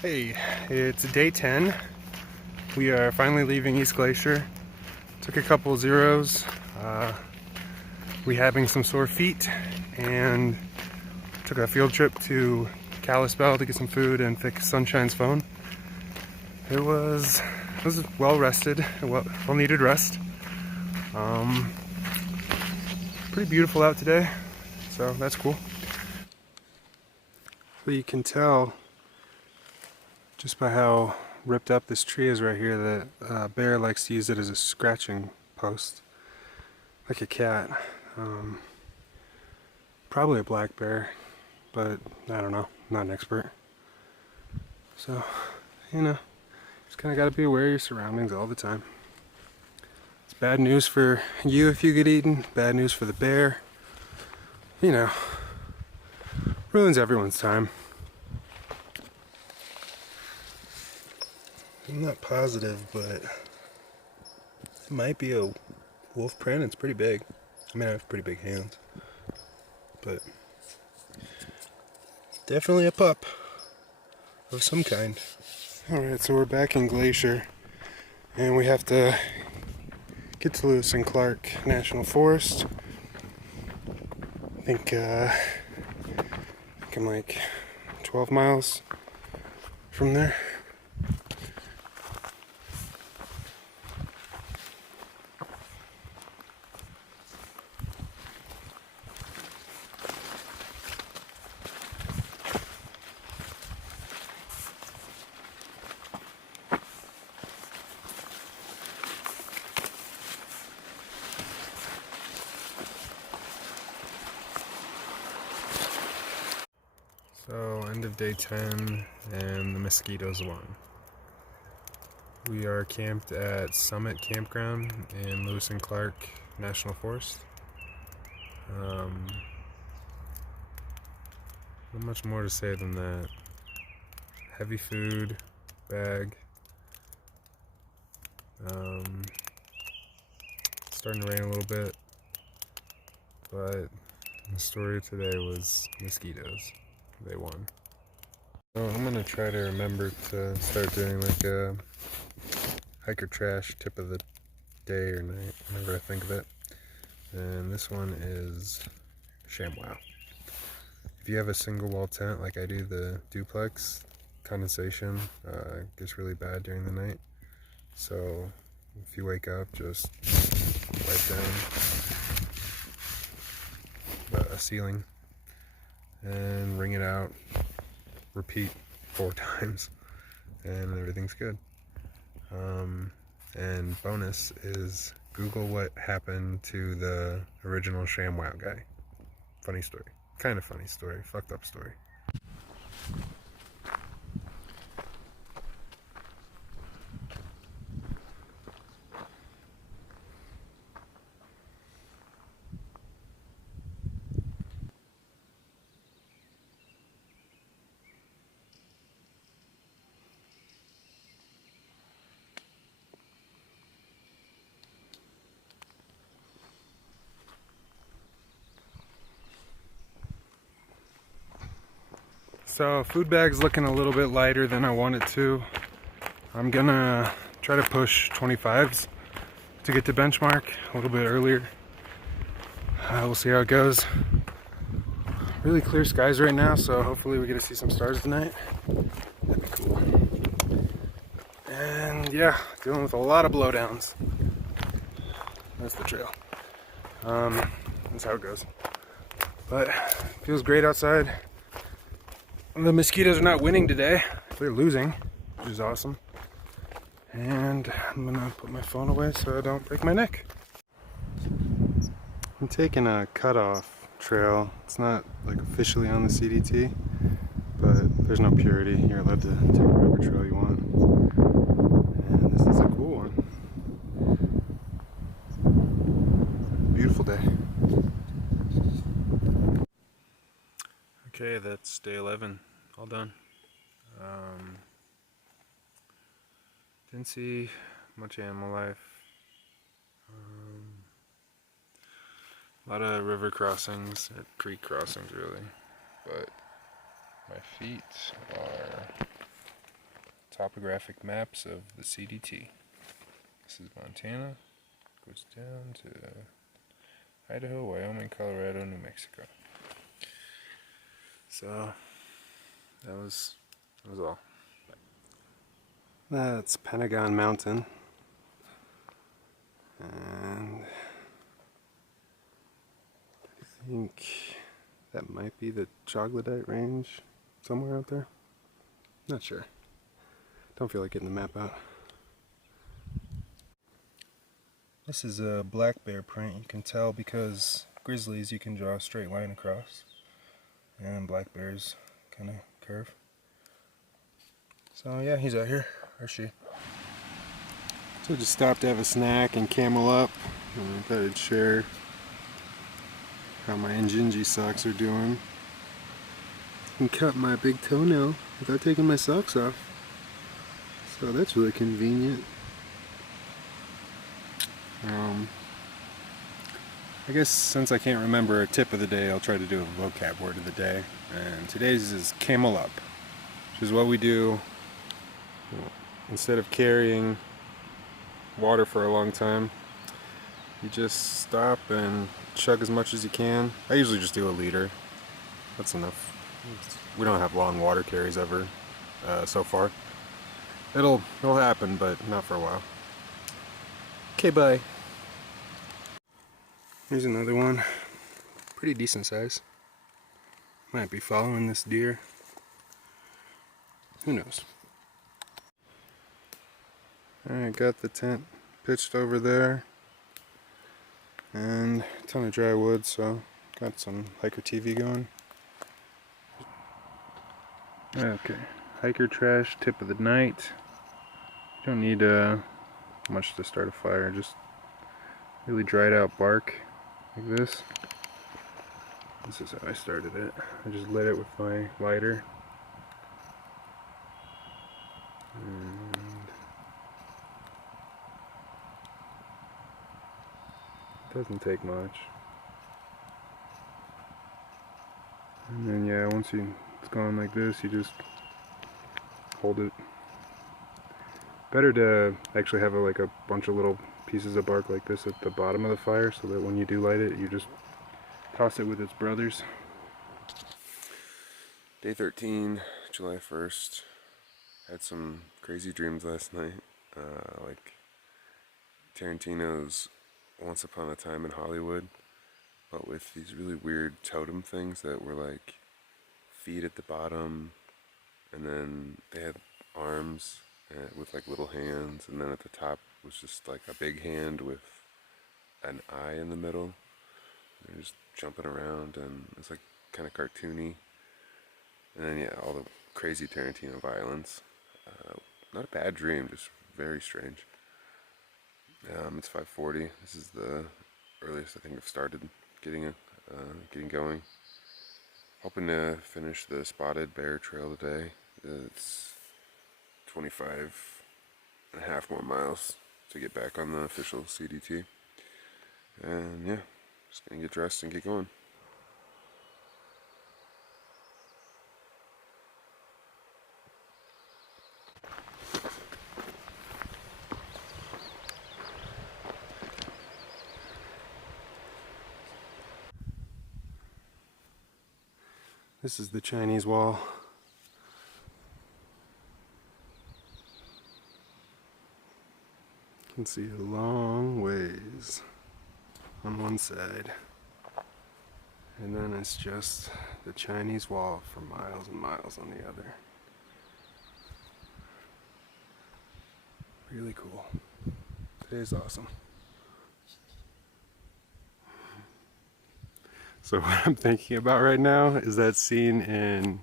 Hey, it's day 10. We are finally leaving East Glacier. Took a couple zeros, rehabbing some sore feet, and took a field trip to Kalispell to get some food and fix Sunshine's phone. It was well rested, well needed rest. Pretty beautiful out today, so that's cool. So you can tell just by how ripped up this tree is right here that a bear likes to use it as a scratching post, like a cat. Probably a black bear, but I don't know, I'm not an expert. So, just kind of got to be aware of your surroundings all the time. It's bad news for you if you get eaten, bad news for the bear. Ruins everyone's time. I'm not positive, but it might be a wolf print. It's pretty big. I mean, I have pretty big hands, but definitely a pup of some kind. Alright, so we're back in Glacier, and we have to get to Lewis and Clark National Forest. I think I'm like 12 miles from there. So, end of day 10, and the mosquitoes won. We are camped at Summit Campground in Lewis and Clark National Forest. Not much more to say than that. Heavy food, bag. Starting to rain a little bit, but the story of today was mosquitoes. They won. So I'm gonna try to remember to start doing like a hiker trash tip of the day or night whenever I think of it. And this one is ShamWow. If you have a single wall tent like I do, the duplex, condensation gets really bad during the night. So if you wake up, just wipe down a ceiling and wring it out, repeat 4 times, and everything's good. And bonus is Google what happened to the original ShamWow guy. Funny story. Kind of funny story. Fucked up story. So food bag's looking a little bit lighter than I want it to. I'm gonna try to push 25s to get to benchmark a little bit earlier. We'll see how it goes. Really clear skies right now, so hopefully we get to see some stars tonight. That'd be cool. And yeah, dealing with a lot of blowdowns. That's the trail. That's how it goes. But feels great outside. The mosquitoes are not winning today. They're losing, which is awesome. And I'm gonna put my phone away so I don't break my neck. I'm taking a cutoff trail. It's not like officially on the CDT, but there's no purity. You're allowed to take whatever trail you want. And this is a cool one. Beautiful day. Okay, that's day 11. All done. Didn't see much animal life. A lot of river crossings, or creek crossings really, but my feet are topographic maps of the CDT. This is Montana, goes down to Idaho, Wyoming, Colorado, New Mexico. So that was all. That's Pentagon Mountain, and I think that might be the Troglodyte Range somewhere out there. Not sure. Don't feel like getting the map out. This is a black bear print. You can tell because grizzlies you can draw a straight line across, and black bears kind of curve. So yeah, he's out here, or she. So just stopped to have a snack and camel up. I thought I'd share how my Injinji socks are doing. And cut my big toenail without taking my socks off. So that's really convenient. I guess since I can't remember a tip of the day, I'll try to do a vocab word of the day. And today's is camel up, which is what we do instead of carrying water for a long time. You just stop and chug as much as you can. I usually just do a liter. That's enough. We don't have long water carries ever so far. It'll happen, but not for a while. Okay, bye. Here's another one. Pretty decent size. Might be following this deer. Who knows? Alright, got the tent pitched over there. And a ton of dry wood, so got some hiker TV going. Okay, hiker trash tip of the night. You don't need much to start a fire, just really dried out bark like this. This is how I started it. I just lit it with my lighter. And it doesn't take much. And then yeah, once it's gone like this, you just hold it. Better to actually have like a bunch of little pieces of bark like this at the bottom of the fire, so that when you do light it, you just toss it with its brothers. Day 13, July 1st. Had some crazy dreams last night. Like Tarantino's Once Upon a Time in Hollywood, but with these really weird totem things that were like feet at the bottom, and then they had arms with like little hands, and then at the top was just like a big hand with an eye in the middle. They're just jumping around, and it's like kind of cartoony. And then yeah, all the crazy Tarantino violence. Not a bad dream, just very strange. It's 5:40. This is the earliest I think I've started getting going. Hoping to finish the Spotted Bear Trail today. It's 25.5 more miles to get back on the official CDT. And yeah, just gonna get dressed and get going. This is the Chinese wall. You can see a long ways on one side, and then it's just the Chinese wall for miles and miles on the other. Really cool. Today's awesome. So what I'm thinking about right now is that scene in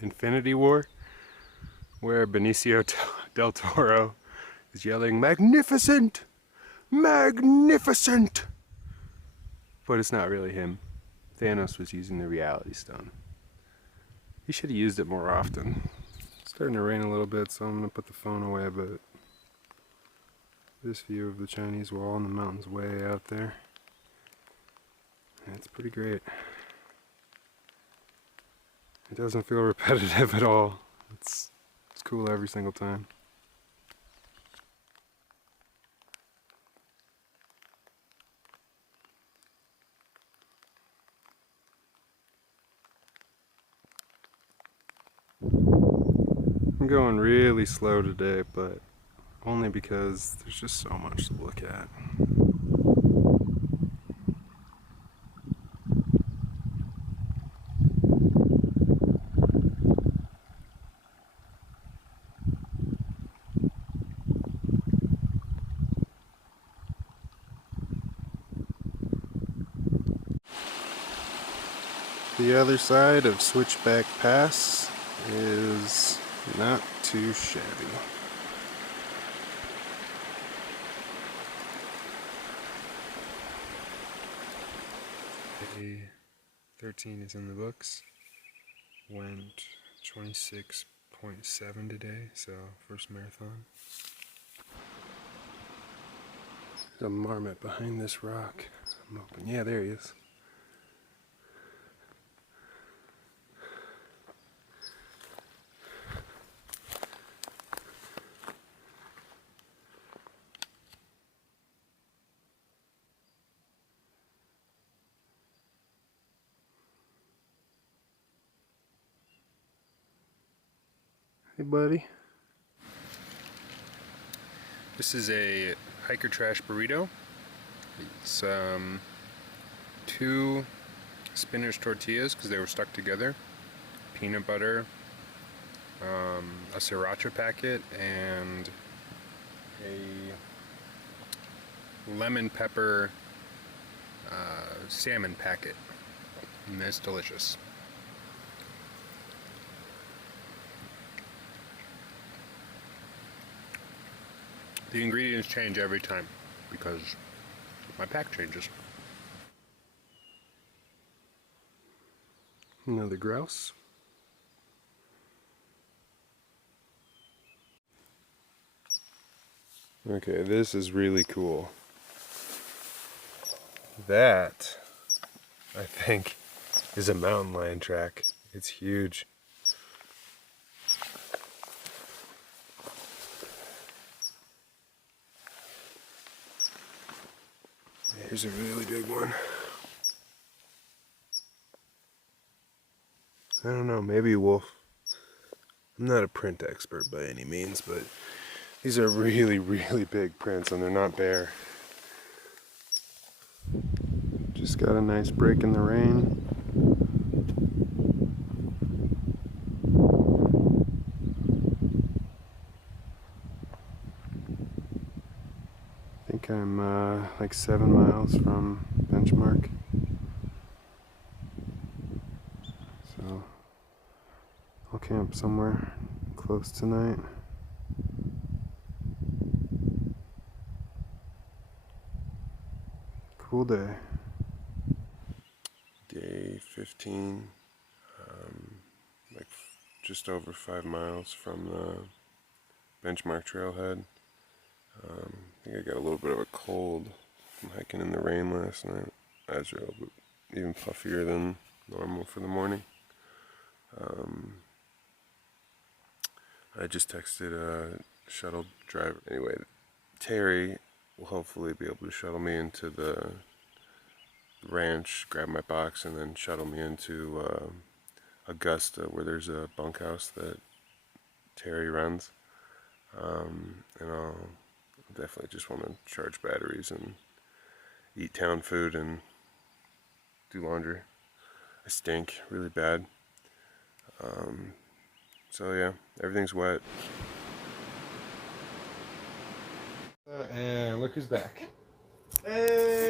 Infinity War where Benicio del Toro is yelling, "Magnificent! Magnificent!" But it's not really him. Thanos was using the Reality Stone. He should have used it more often. It's starting to rain a little bit, so I'm going to put the phone away, but this view of the Chinese wall and the mountains way out there, it's pretty great. It doesn't feel repetitive at all. It's cool every single time. I'm going really slow today, but only because there's just so much to look at. The other side of Switchback Pass is not too shabby. Day 13 is in the books. Went 26.7 today, so first marathon. There's a marmot behind this rock. I'm hoping, yeah, there he is. Hey, buddy. This is a hiker trash burrito. It's 2 spinach tortillas because they were stuck together, peanut butter, a sriracha packet, and a lemon pepper salmon packet. And it's delicious. The ingredients change every time because my pack changes. Another grouse. Okay, this is really cool. That, I think, is a mountain lion track. It's huge. Here's a really big one. I don't know, maybe wolf. I'm not a print expert by any means, but these are really, really big prints and they're not bare. Just got a nice break in the rain. I think I'm like 7 miles from benchmark. So I'll camp somewhere close tonight. Cool day. Day 15, like just over 5 miles from the benchmark trailhead. I think I got a little bit of a cold from hiking in the rain last night. Eyes are a little bit even puffier than normal for the morning. I just texted a shuttle driver. Anyway, Terry will hopefully be able to shuttle me into the ranch, grab my box, and then shuttle me into Augusta, where there's a bunkhouse that Terry runs. And I'll definitely just want to charge batteries and eat town food and do laundry. I stink really bad. So yeah, everything's wet. And look who's back. Hey!